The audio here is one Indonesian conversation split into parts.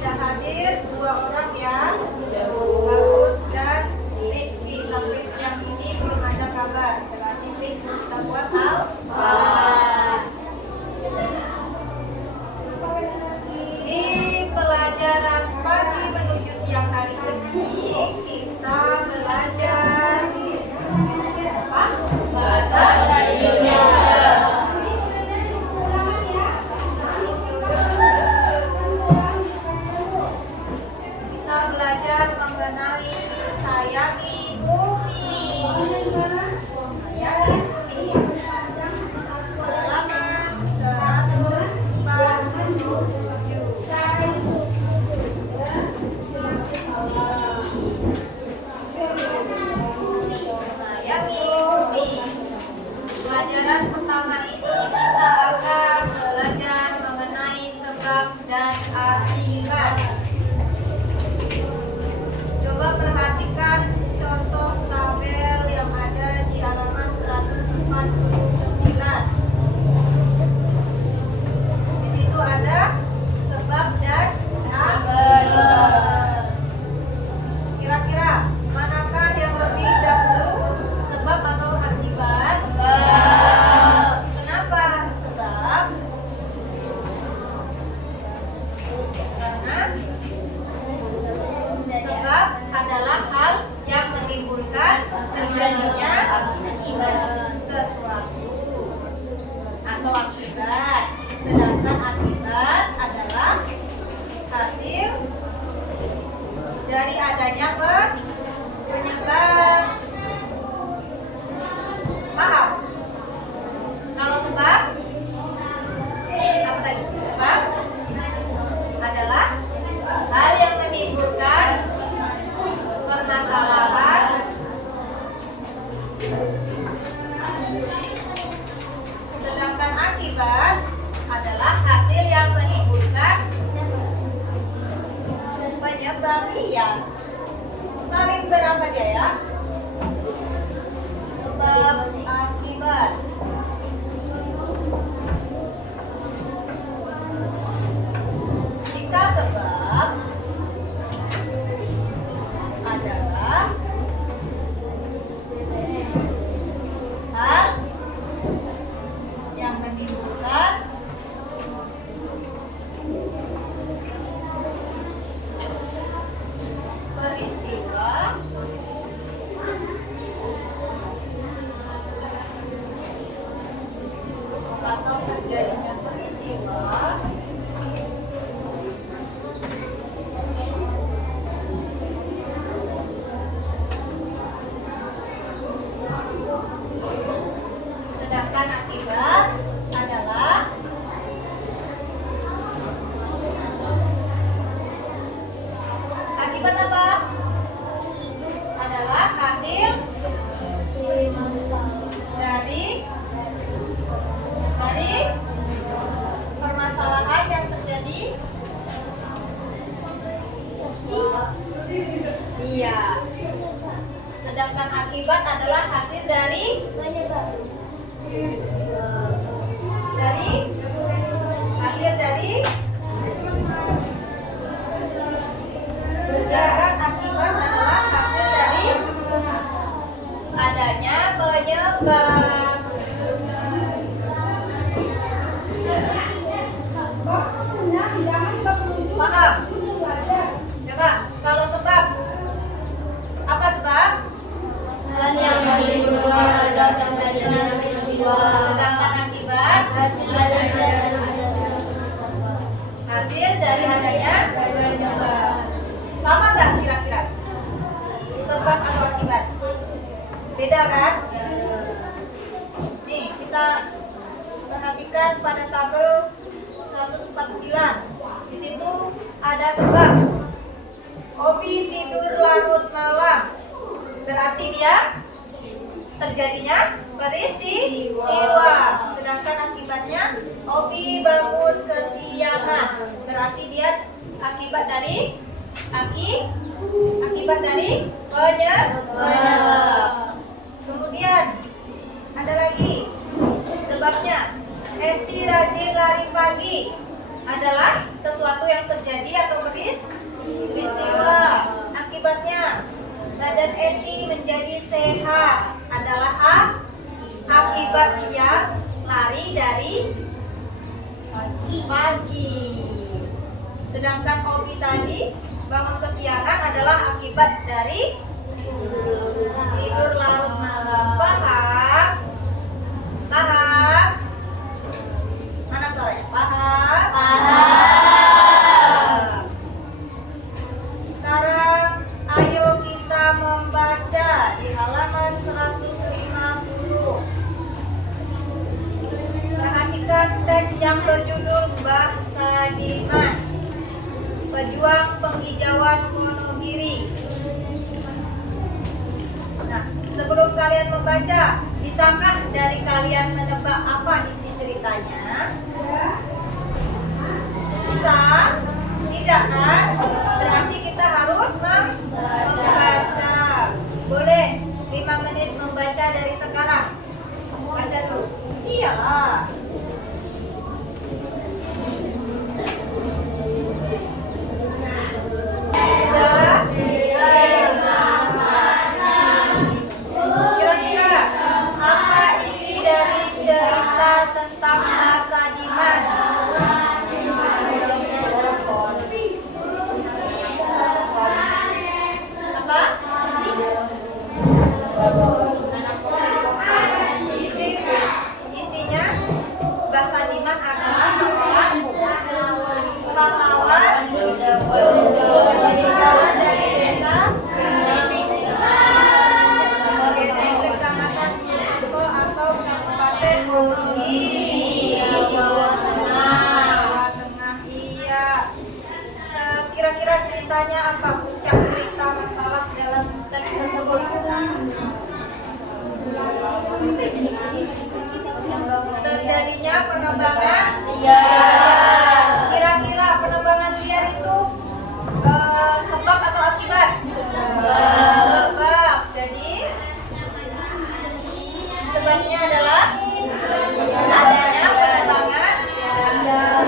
tidak hadir dua orang yang Bagus dan Rifki. Sampai siang ini belum ada kabar. Berarti fix kita buat Di pelajaran pagi menuju siang hari ini kita belajar bahasa Indonesia. Kita belajar mengenai sayangi bumi. Sayangi bumi. Halaman 147. Sayangi bumi. Pelajaran pertama ini kita akan belajar mengenai sebab dan akibat. Coba perhatikan contoh tabel yang ada di halaman 149. Di situ ada sebab dan akibat. Kira-kira manakah yang lebih dahulu, sebab atau akibat? Kenapa sebab? Karena sebab adalah hal yang menimbulkan terjadinya sesuatu atau akibat. Sedangkan akibat adalah hasil dari adanya penyebab. Paham? Kalau sebab apa tadi? Sebab adalah hal yang menimbulkan permasalahan. Sedangkan akibat adalah hasil yang menimbulkan penyebab. Iya, saling berapa dia ya? Sebab akibat. Jika sebab adalah hal yang menimbulkan peristiwa atau terjadinya peristiwa sedangkan akibat adalah akibat apa? Adalah hasil dari permasalahan yang terjadi. Iya. Sedangkan akibat adalah hasil dari sedangkan akibat adalah hasil dari adanya penyebab. Paham? Coba, kalau sebab apa sebab? Hal yang menimbulkan ada terjadinya peristiwa. Sedangkan akibat hasil dari adanya penyebab. Sama nggak kira-kira? Sebab atau akibat? Beda kan? Nih, kita perhatikan pada tabel 149. Di situ ada sebab. Hobi tidur larut malam. Berarti dia terjadinya peristiwa. Sedangkan akibatnya Hobi bangun kesiangan. Berarti dia akibat dari penyebab. Kemudian ada lagi sebabnya. Eti rajin lari pagi adalah sesuatu yang terjadi atau Akibat dia lari dari pagi. Sedangkan Obi tadi bangun kesiangan adalah akibat dari tidur larut malam. Paham? Paham? Mana suaranya? Paham? Paham. Sekarang ayo kita membaca di halaman 150. Perhatikan teks yang berjudul Mbah Sadiman, Pejuang Penghijauan Wonogiri. Nah, sebelum kalian membaca, bisakah dari kalian menebak apa isi ceritanya? Bisa? Tidak kan? Berarti kita harus membaca. Boleh 5 menit membaca dari sekarang. Baca dulu. Iyalah. Sudah? Kira-kira apa isi dari cerita tentang Mbah Sadiman? Apa? Isinya Mbah Sadiman adalah seorang pahlawan penghijauan dari desa Geneng, Kecamatan Musko atau Kabupaten Wonogiri, Jawa Tengah. Iya. Kira-kira ceritanya apa? Puncak cerita masalah dalam teks tersebut. Terjadinya penebangan liar. Kira-kira penebangan liar itu sebab atau akibat? Sebab. Jadi sebabnya adalah adanya penebangan liar.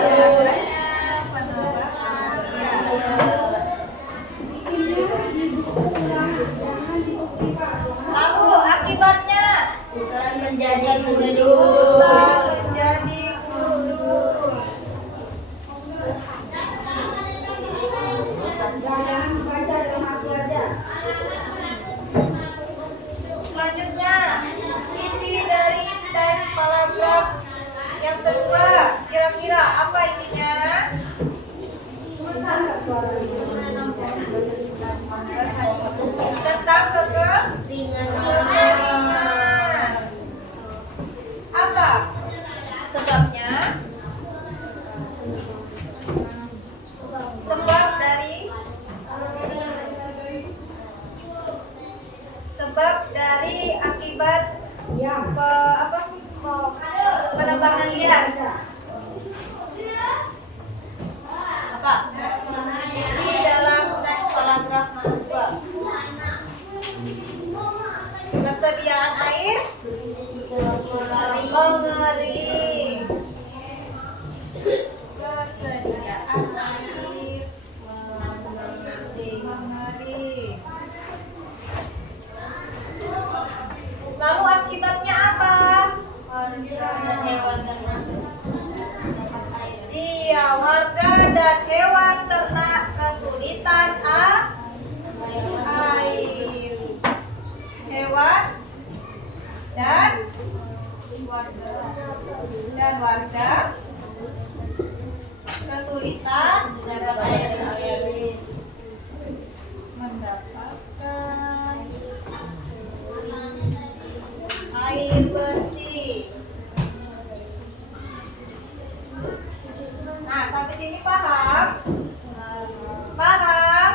Lalu akibatnya Hutan menjadi gundul. hutan menjadi gundul. Selanjutnya, isi dari teks paragraf yang kedua, kira-kira apa isinya? Tentang kekeringan. Apa sebabnya? Sebab dari akibat penebangan liar. Apa? Isi dalam teks paragraf kedua. Ketersediaan air mengering. Ketersediaan air mengering. Lalu akibatnya apa? Iya, warga dan hewan ternak kesulitan air. Hewan dan warga kesulitan mendapatkan air bersih. Nah, sampai sini paham? Paham?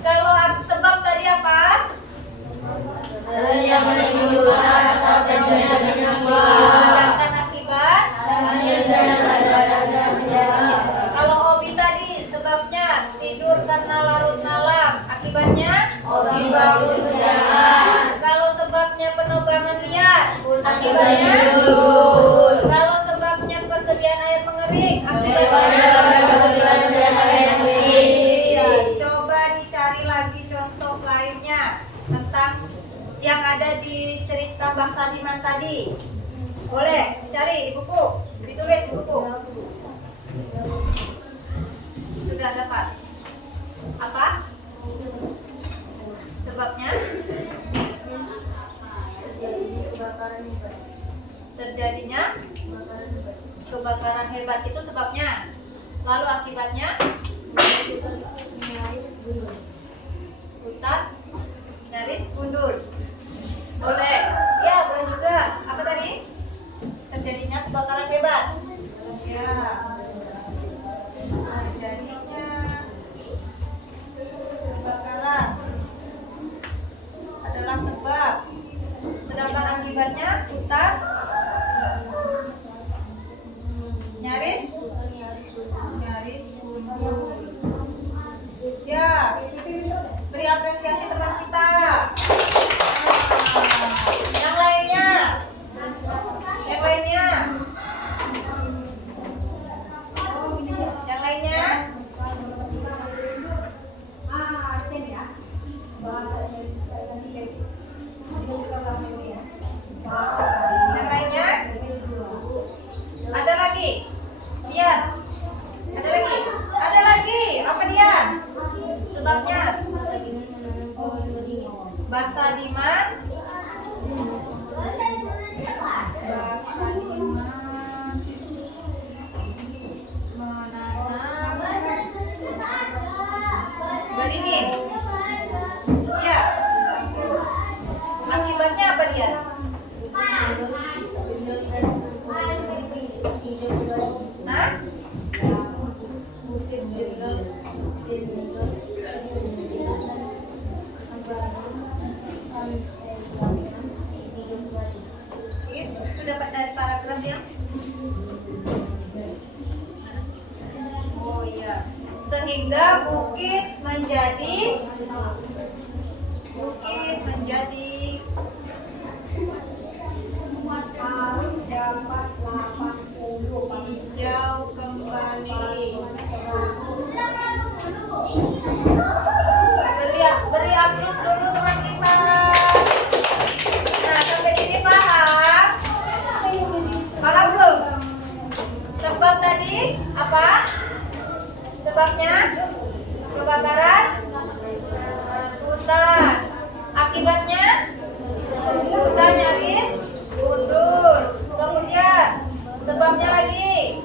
Kalau sebab tadi apa? Yang menimbulkan atau terjadinya peristiwa. Sedangkan akibat? Kalau hobi tadi sebabnya tidur karena larut malam. Akibatnya? Kalau sebabnya penebangan liar, akibatnya? Kalau sebabnya persediaan air mengering, akibatnya? Iya, coba dicari lagi contoh lainnya tentang yang ada di cerita Mbah Sadiman tadi. Boleh dicari di buku, ditulis di buku. Sudah dapat. Apa? Sebabnya? Terjadinya kebakaran hebat itu sebabnya. Lalu akibatnya? Hutan nyaris gundul. Boleh. Ya, boleh juga. Apa tadi? Terjadinya kebakaran hebat. Ya. Terjadinya kebakaran adalah sebab. Sedangkan akibatnya hutan nyaris gundul. Ya, beri apresiasi teman kita. Yang lainnya, yang lainnya, yang lainnya. Yang lainnya, ada lagi. Lihat, ada lagi. Apa dia? Sebabnya bangsa Diman menanam beringin. Ya. Akibatnya apa dia? Hah? Itu dapat dari paragraf ya? Oh iya. Sehingga bukit menjadi hijau kembali. Beri aplaus dulu teman kita. Nah, sampai sini paham? Paham belum? Sebab tadi apa? Sebabnya kebakaran hutan. Akibatnya hutan nyaris gundul. Kemudian sebabnya lagi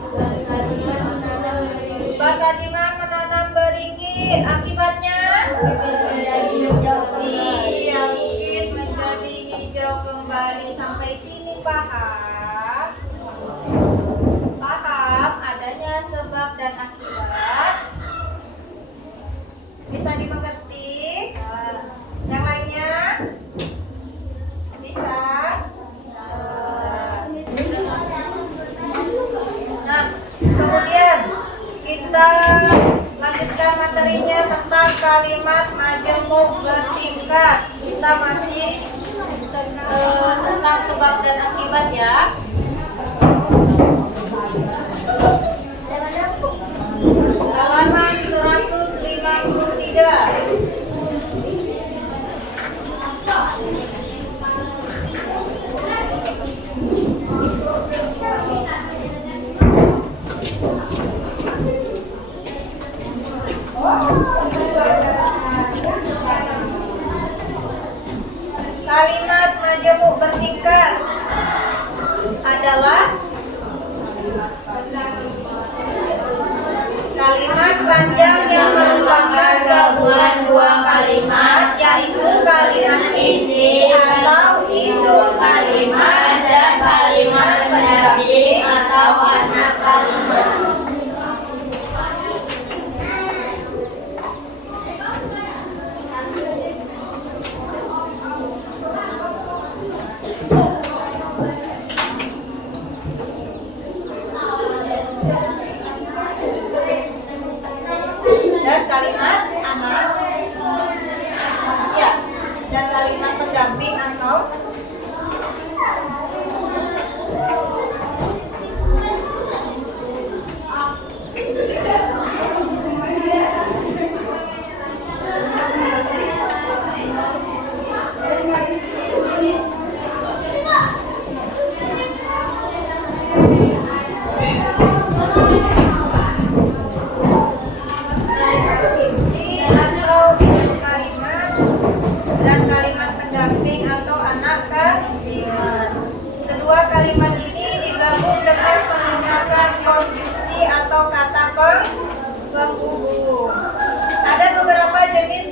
bangsa Diman menanam beringin. Akibatnya iya, bukit menjadi hijau kembali. Sampai sini paham? Paham adanya sebab dan akibat? Bisa dimengerti? Yang lainnya? Bisa? Nah, kemudian kita lanjutkan materinya tentang kalimat majemuk bertingkat. Kita masih tentang sebab dan akibat ya. Halaman 153. Kalimat majemuk bertingkat adalah kalimat panjang yang merupakan gabungan dua kalimat, yaitu kalimat inti atau induk kalimat dan kalimat pendamping atau anak kalimat. Dan kalimat anak, ya, dan kalimat pendamping atau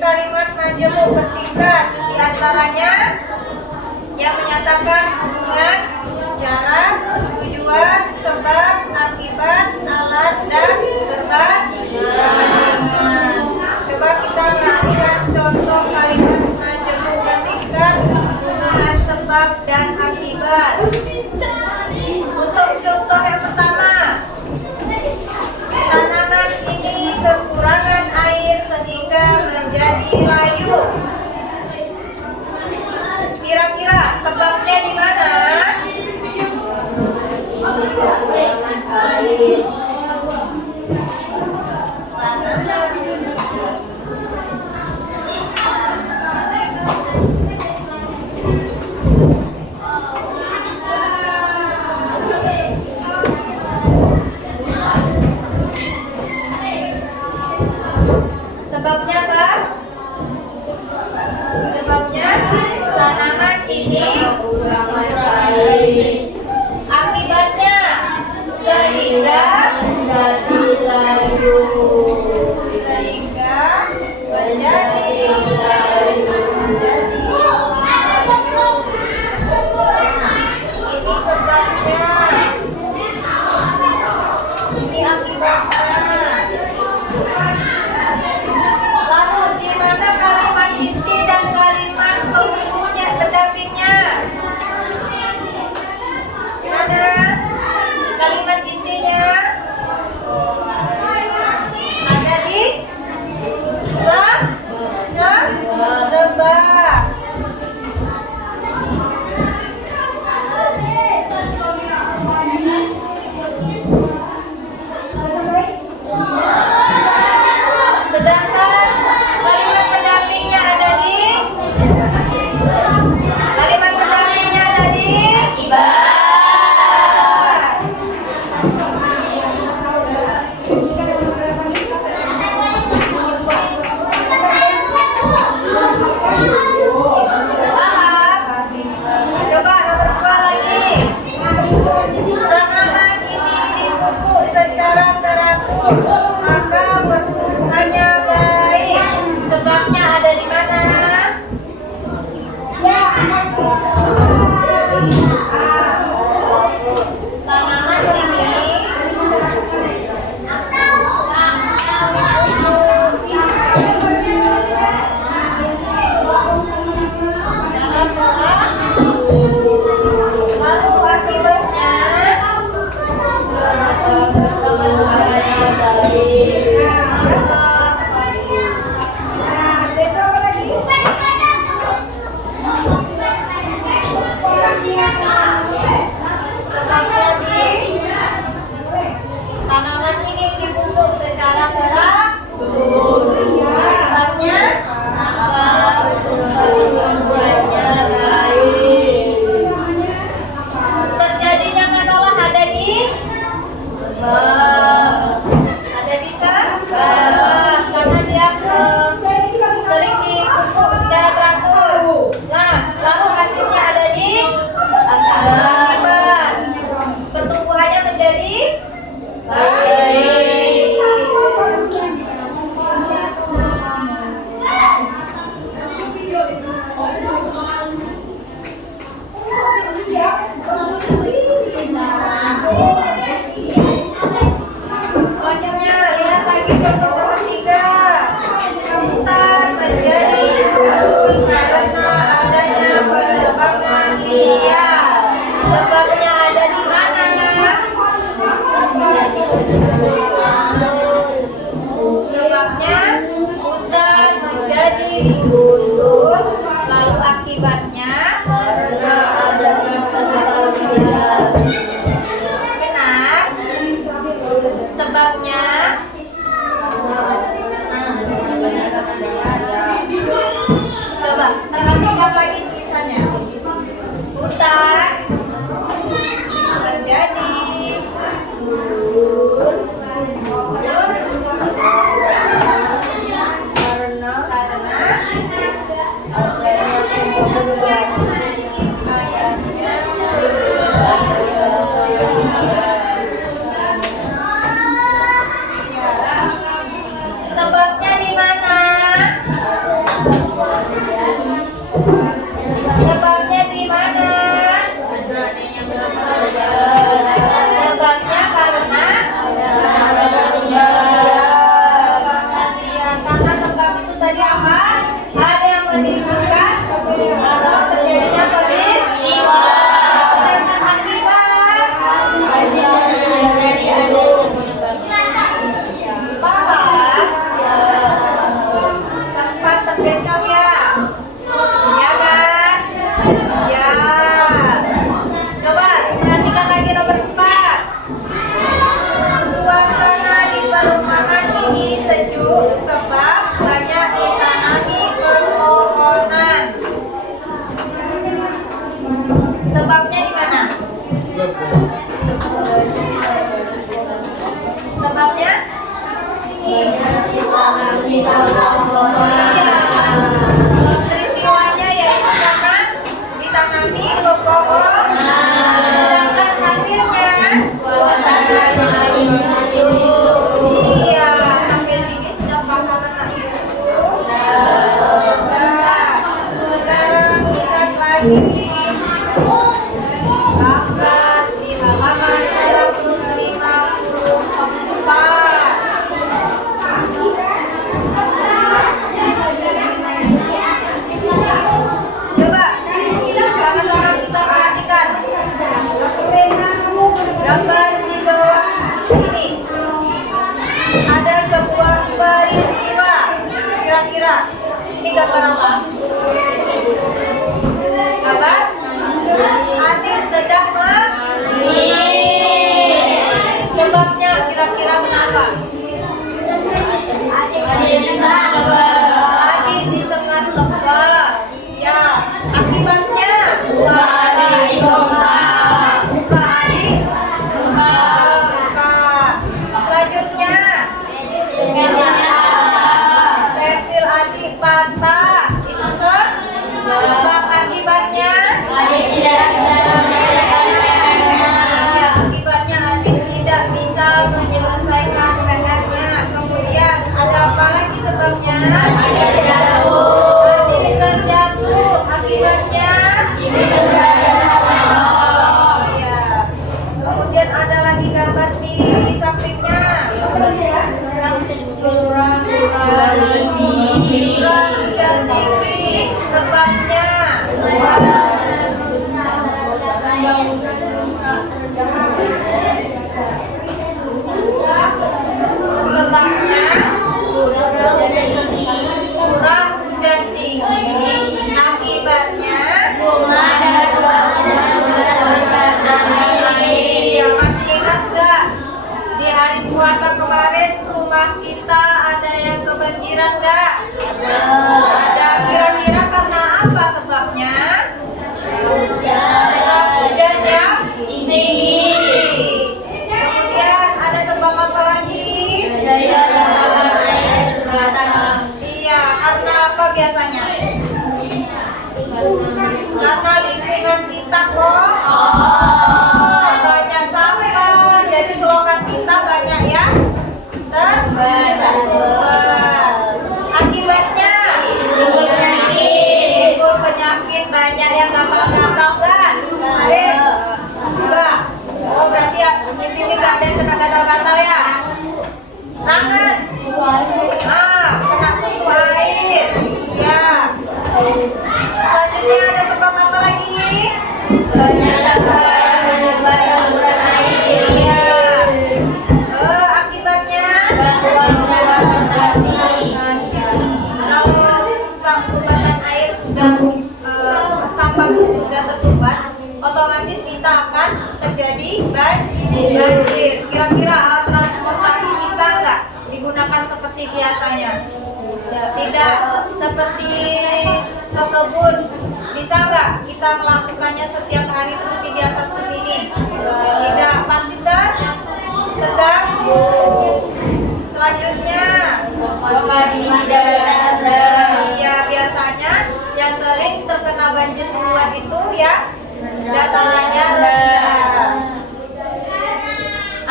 kalimat majemuk bertingkat. Di antaranya yang menyatakan hubungan, syarat, tujuan, sebab, akibat, alat, dan perbandingan. Coba kita perhatikan contoh kalimat majemuk bertingkat, hubungan, sebab, dan akibat. Untuk contoh yang pertama, tanaman ini kekurangan air sehingga menjadi layu. Kira-kira sebabnya di mana? Kekurangan air. Tanaman ini. Sebabnya apa? Sebabnya tanaman ini Kekurangan air. akibatnya sehingga Menjadi layu. menjadi layu. Ini sebabnya. Ini akibatnya. Lalu di mana kalimat inti dan kalimat penghubungnya lagi gambar di halaman 154. Coba sama-sama kita perhatikan gambar di bawah ini. Ada sebuah peristiwa. Kira-kira ini gambar apa? Gambar Adil sedang sebabnya kira-kira kenapa? Adil disengat lebah. Iya. Akibatnya muka adik luka. Selanjutnya pensil adik patah. Itu sebab akibatnya akibatnya adik tidak bisa menyelesaikan PR-nya. Kemudian ada apa lagi sebabnya? Adik terjatuh. Akibatnya iya. Kemudian ada lagi gambar di sampingnya. Curah hujan tinggi. Sebabnya curah hujan tinggi. Akibatnya ya, masih ingat gak? Di hari puasa kemarin rumah kita ada yang kebanjiran gak? Ada. Kira-kira karena apa sebabnya? Curah hujan yang tinggi. Kemudian ada sebab apa lagi? Iya, karena apa biasanya? Karena lingkungan kita kok banyak sampah, jadi selokan kita banyak ya tersumbat. Akibatnya timbul penyakit, banyak yang gatal-gatal kan? Kemarin enggak. Oh, berarti ya di sini nggak ada yang kena gatal-gatal ya? Tangan. Kena kutu air. Iya. Selanjutnya ada sebab apa lagi? Iya. Akibatnya kalau sumbatan air sudah sampah sudah tersumbat, otomatis kita akan terjadi banjir. Kira-kira alat transportasi bisa nggak digunakan seperti biasanya? Tidak. Seperti ke kebun, bisa nggak kita melakukannya setiap hari seperti biasa seperti ini? Tidak, pasti terganggu. Selanjutnya iya, biasanya yang sering terkena banjir duluan itu ya datarannya rendah.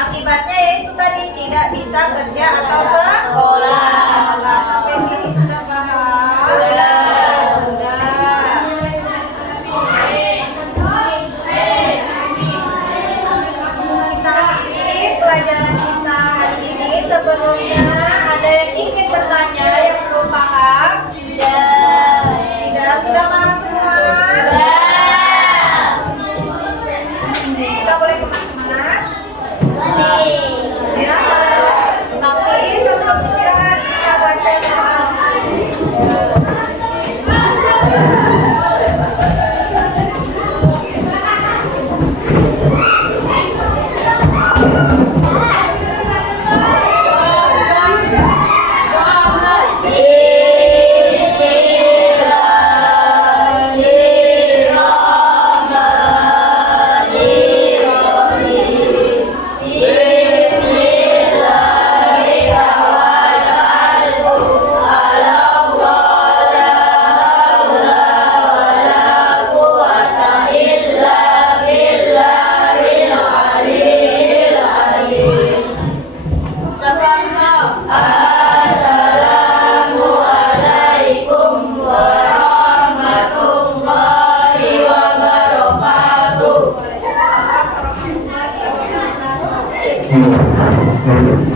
Akibatnya yaitu tadi tidak bisa kerja atau sekolah. Sampai sini sudah paham? Sudah. Kita akhiri pelajaran kita hari ini. Sebelumnya ada yang ingin bertanya yang belum paham? Tidak. Sudah paham semua? Kita boleh kemana-mana? Istirahat. Tapi sebelum istirahat kita baca Hmm.